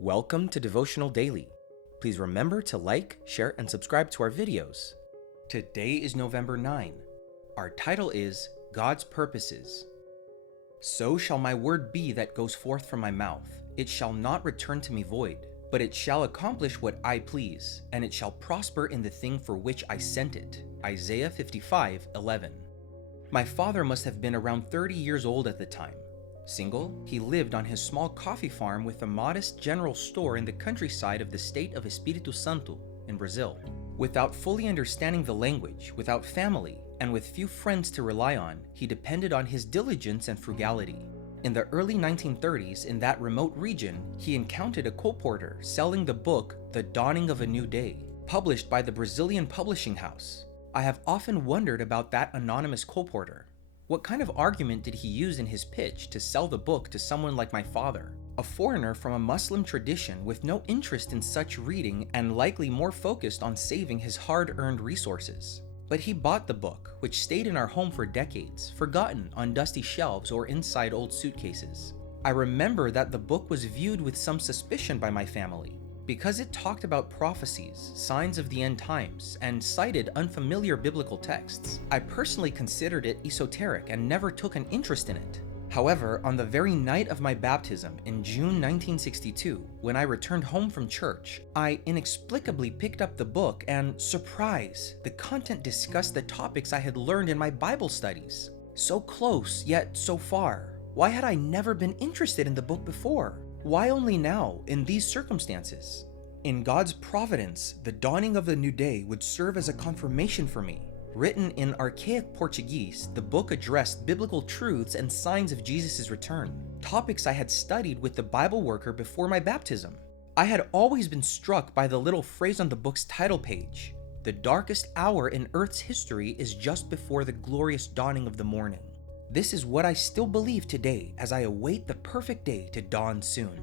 Welcome to Devotional Daily. Please remember to like, share, and subscribe to our videos. Today is November 9. Our title is God's Purposes. So shall my word be that goes forth from my mouth. It shall not return to me void, but it shall accomplish what I please, and it shall prosper in the thing for which I sent it. Isaiah 55:11. My father must have been around 30 years old at the time. Single, he lived on his small coffee farm with a modest general store in the countryside of the state of Espírito Santo in Brazil. Without fully understanding the language, without family, and with few friends to rely on, he depended on his diligence and frugality. In the early 1930s, in that remote region, he encountered a colporteur selling the book The Dawning of a New Day, published by the Brazilian publishing house. I have often wondered about that anonymous colporteur. What kind of argument did he use in his pitch to sell the book to someone like my father, a foreigner from a Muslim tradition with no interest in such reading and likely more focused on saving his hard-earned resources? But he bought the book, which stayed in our home for decades, forgotten on dusty shelves or inside old suitcases. I remember that the book was viewed with some suspicion by my family, because it talked about prophecies, signs of the end times, and cited unfamiliar biblical texts. I personally considered it esoteric and never took an interest in it. However, on the very night of my baptism in June 1962, when I returned home from church, I inexplicably picked up the book and, surprise, the content discussed the topics I had learned in my Bible studies. So close, yet so far. Why had I never been interested in the book before? Why only now, in these circumstances? In God's providence, the dawning of the new day would serve as a confirmation for me. Written in archaic Portuguese, the book addressed biblical truths and signs of Jesus' return, topics I had studied with the Bible worker before my baptism. I had always been struck by the little phrase on the book's title page: "The darkest hour in Earth's history is just before the glorious dawning of the morning." This is what I still believe today as I await the perfect day to dawn soon.